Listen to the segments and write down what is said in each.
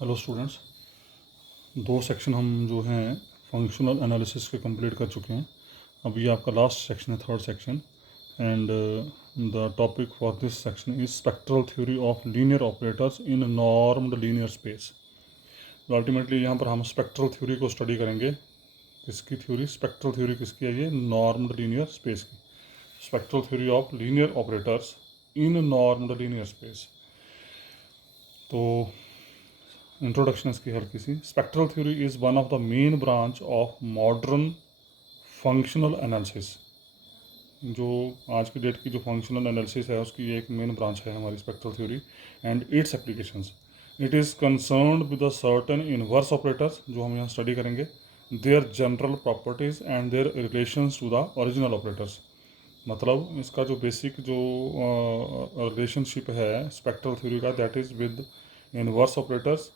Hello students, दो section हम जो हैं फंक्शनल एनालिसिस के कंप्लीट कर चुके हैं। अब ये आपका लास्ट सेक्शन है, third section. And the topic for this section is spectral theory of linear operators in normed linear space. तो अल्टीमेटली यहाँ पर हम स्पेक्ट्रल थ्योरी को स्टडी करेंगे। किसकी थ्योरी? स्पेक्ट्रल थ्योरी किसकी है? ये नॉर्म्ड लीनियर स्पेस की। Spectral theory of linear operators in normed linear space. तो इंट्रोडक्शन इसकी हल्की सी। Spectral theory is one of the main branch of modern functional analysis. जो आज की डेट की जो फंक्शनल एनालिसिस है उसकी एक मेन ब्रांच है हमारी spectral theory and its applications. It is concerned with the certain inverse operators, जो हम यहाँ स्टडी करेंगे, their general properties and their relations to the original operators. मतलब इसका जो बेसिक जो रिलेशनशिप है स्पेक्ट्रल थ्योरी का, that is with inverse operators,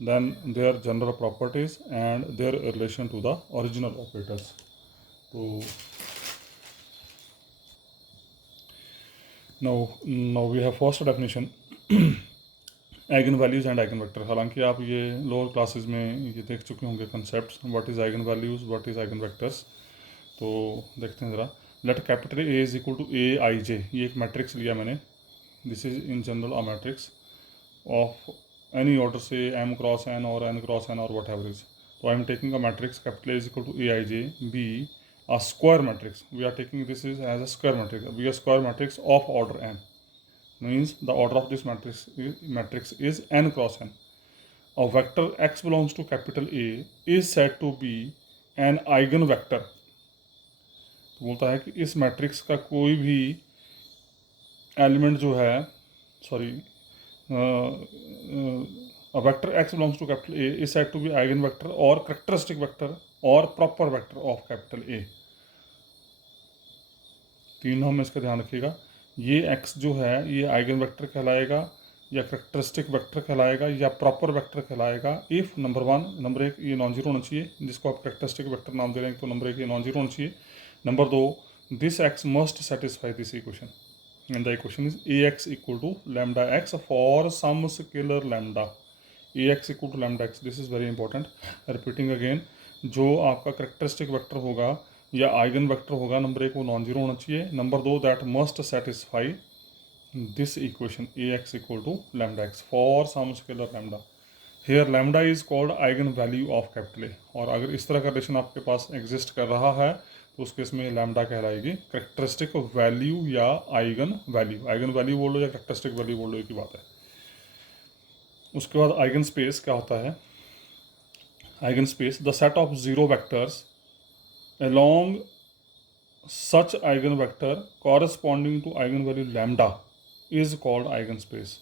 then their general properties and their relation to the original operators. तो now we have first definition eigen values and eigen vector. हालांकि आप ये लोअर क्लासेस में ये देख चुके होंगे concept, what is eigen values, what is eigen vectors. तो देखते हैं ज़रा। Let capital A is equal to a i j, ये एक मैट्रिक्स लिया मैंने। This is in general a matrix of any order, say m cross n or n cross n or whatever is. So I am taking a matrix capital A is equal to aij, b a square matrix. We are taking this is as a square matrix. We a square matrix of order n, means the order of this matrix is n cross n. A vector x belongs to capital A is said to be an eigen vector. तो बोलता है कि इस matrix का कोई भी element जो है, sorry, a vector x belongs to capital A is said to be eigenvector or characteristic vector or proper vector of capital A. तीनों में इसका ध्यान रखिएगा। ये x जो है ये आइगन वेक्टर कहलाएगा या करेक्टरिस्टिक वेक्टर कहलाएगा या प्रॉपर वेक्टर कहलाएगा इफ़ नंबर एक ये नॉन जीरो होना चाहिए, जिसको आप करेक्टरिस्टिक वेक्टर नाम दे रहे हैं, तो नंबर एक ये नॉन जीरो होना चाहिए। नंबर दो, this x must satisfy this equation, and the equation is ax equal to lambda x for some scalar lambda. ax equal to lambda x, this is very important. Repeating again, जो आपका characteristic vector होगा या eigen vector होगा, number एक वो non zero होना चाहिए। Number दो, that must satisfy this equation ax equal to lambda x for some scalar lambda. Here lambda is called eigen value of capital ए। और अगर इस तरह का रिलेशन आपके पास एग्जिस्ट कर रहा है तो उस केस में लैम्डा कहलाएगी करेक्टरिस्टिक वैल्यू या आइगन वैल्यू। आइगन वैल्यू बोल लो या करेक्टरिस्टिक वैल्यू बोल लो, एक ही बात है। उसके बाद आइगन स्पेस क्या होता है? Eigen space, the set of zero vectors along such eigen vector corresponding to eigen value lambda is called eigen space.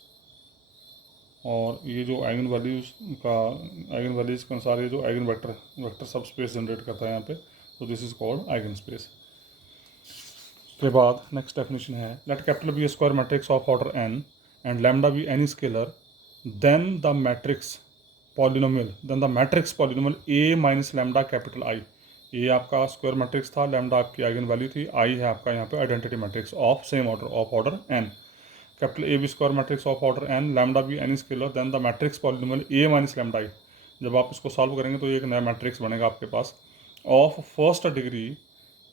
और ये जो आइगन वैल्यूज के अनुसार ये जो eigen vector sub space generate करता है यहाँ पे, तो this is called eigen space. के बाद नेक्स्ट डेफिनेशन है, let capital B square matrix of order n and lambda be any scalar, then the matrix polynomial A minus lambda capital I. A आपका square matrix था, lambda आपकी eigen value थी, I है आपका यहाँ पे identity matrix of same order of order n. Capital A be square matrix of order n, lambda be any scalar, then the matrix polynomial A minus lambda I. जब आप इसको solve करेंगे तो एक नया मैट्रिक्स बनेगा आपके पास of first degree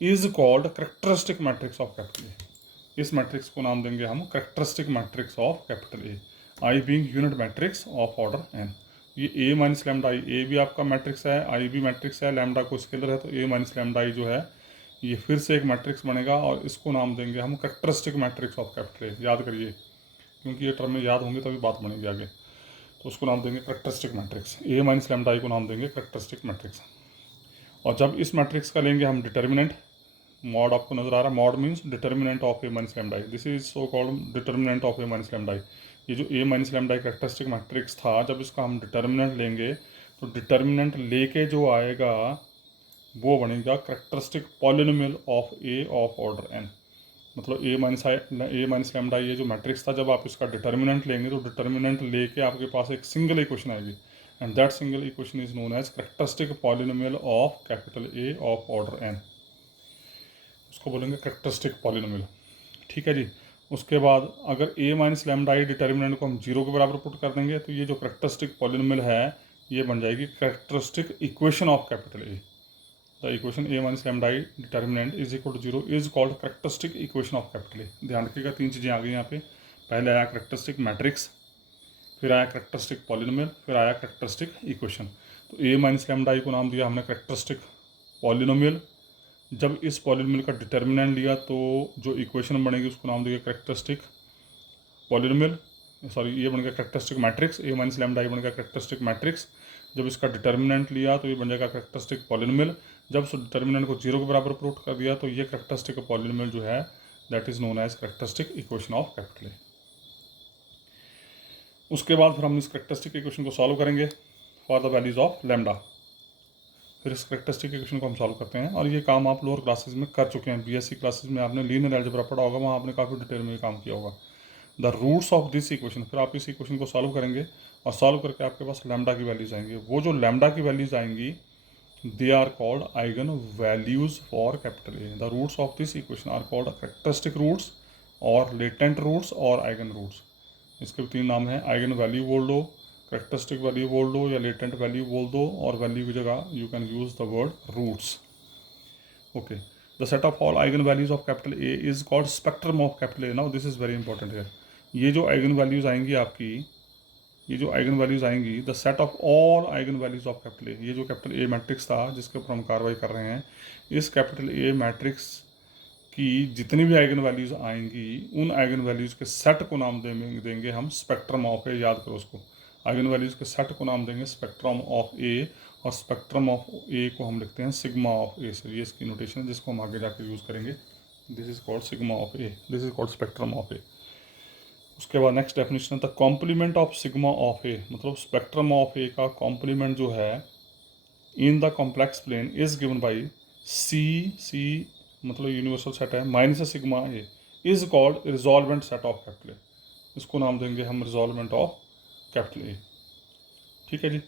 is called characteristic matrix of capital A. इस मैट्रिक्स को नाम देंगे हम characteristic matrix of capital A, I being unit matrix of order n. ये ए माइनस लैम्डा आई, ए भी आपका मैट्रिक्स है, आई भी मैट्रिक्स है, लैम्डा को स्केलर है, तो ए माइनस लैम्डा आई जो है ये फिर से एक मैट्रिक्स बनेगा और इसको नाम देंगे हम करेक्टरिस्टिक मैट्रिक्स ऑफ कैपिटल ए। याद करिए, क्योंकि ये टर्म में याद होंगे तभी बात बनेगी आगे। तो उसको नाम देंगे करेक्टरिस्टिक मैट्रिक्स, ए माइनस लैम्डा आई को नाम देंगे करेक्टरिस्टिक मैट्रिक्स। और जब इस मैट्रिक्स का लेंगे हम डिटर्मिनेंट, मॉड आपको नजर आ रहा है, mod means determinant of A minus lambda I, this is so called determinant of A minus lambda I. ये जो A minus lambda I characteristic matrix था, जब इसका हम डिटर्मिनेंट लेंगे तो डिटर्मिनेंट लेके जो आएगा वो बनेगा characteristic polynomial of A of order n. मतलब ए माइनस लैम्डा ये जो मैट्रिक्स था, जब आप इसका डिटर्मिनेंट लेंगे तो डिटर्मिनेंट लेके आपके पास एक सिंगल इक्वेशन आएगी and that single equation is known as characteristic polynomial of capital A of order n. उसको बोलेंगे करेक्टरिस्टिक पॉलिनोमियल। ठीक है जी। उसके बाद अगर ए माइनस लैम्डा आई डिटर्मिनेंट को हम 0 के बराबर पुट कर देंगे तो ये जो करेक्टरिस्टिक पॉलिनोमियल है ये बन जाएगी characteristic equation of capital A. The equation A minus lambda I determinant is equal to 0 is called characteristic equation of capital A. ध्यान रखिएगा 3 चीज़ें आ गई यहाँ पे। पहले आया करेक्टरिस्टिक मैट्रिक्स, फिर आया करेक्टरिस्टिक पॉलिनोमियल, फिर आया करेक्टरिस्टिक इक्वेशन। तो ए माइनस लैम्डा आई को नाम दिया हमने करेक्टरिस्टिक पॉलिनोमियल। जब इस पॉलिनोमियल का डिटर्मिनेंट लिया तो जो इक्वेशन बनेगी उसको नाम दिया करेक्टरिस्टिक पॉलिनोमियल, सॉरी ये बन गया करेक्टरिस्टिक मैट्रिक्स। ए माइनस लैम्डा आई बन गया करेक्टरिस्टिक मैट्रिक्स। जब इसका डिटर्मिनेंट लिया तो ये बन जाएगा करेक्टरिस्टिक पॉलिनोमियल। जब उस डिटर्मिनेंट को 0 के बराबर पुट कर दिया तो ये करेक्टरिस्टिक पॉलिनोमियल जो है that is known as characteristic equation of capital A. उसके बाद फिर हम इस करेक्टरिस्टिक इक्वेशन को सॉल्व करेंगे for the values of lambda. फिर इस करेक्टरिस्टिक इक्वेशन को हम सॉल्व करते हैं और ये काम आप लोअर क्लासेस में कर चुके हैं। बीएससी क्लासेस में आपने लीनियर अलजेब्रा पढ़ा होगा, वहाँ आपने काफ़ी डिटेल में काम किया होगा। The roots of this equation, फिर आप इस इक्वेशन को सॉल्व करेंगे और सॉल्व करके आपके पास लैम्डा की वैल्यूज आएंगी। वो जो लैम्डा की वैल्यूज आएंगी they are called eigen values for capital A. The roots of this equation are called characteristic roots और लेटेंट रूट्स और आइगन रूट्स। इसके 3 नाम हैं, आइगन वैल्यू बोल दो, करेक्टरिस्टिक वैल्यू बोल दो या लेटेंट वैल्यू बोल दो, और वैल्यू की जगह you can use the word roots. Okay, the set of all eigen values of capital A is called spectrum of capital A. Now this is very important है। ये जो आइगन वैल्यूज आएंगी आपकी, ये जो आइगन वैल्यूज आएंगी, the set of all eigen values of capital A, ये जो कैपिटल ए मैट्रिक्स था जिसके ऊपर हम कार्रवाई कर रहे हैं, इस कैपिटल ए मैट्रिक्स की जितनी भी आइगन वैल्यूज आएंगी उन आइगन वैल्यूज के सेट को नाम देंगे हम स्पेक्ट्रम ऑफ ए। याद करो उसको, आइगन वैल्यूज के सेट को नाम देंगे स्पेक्ट्रम ऑफ ए, और स्पेक्ट्रम ऑफ ए को हम लिखते हैं सिग्मा ऑफ ए। सर ये इसकी नोटेशन है जिसको हम आगे जाकर यूज़ करेंगे। This is called sigma of A, this is called spectrum of A. उसके बाद नेक्स्ट डेफिनेशन है the complement of sigma of A, मतलब स्पेक्ट्रम ऑफ ए का कॉम्प्लीमेंट जो है in the complex plane is given by C मतलब universal set है minus sigma A is called resolvent set of capital A. इसको नाम देंगे हम रिजॉल्वेंट ऑफ कैपिटल ए। ठीक है जी।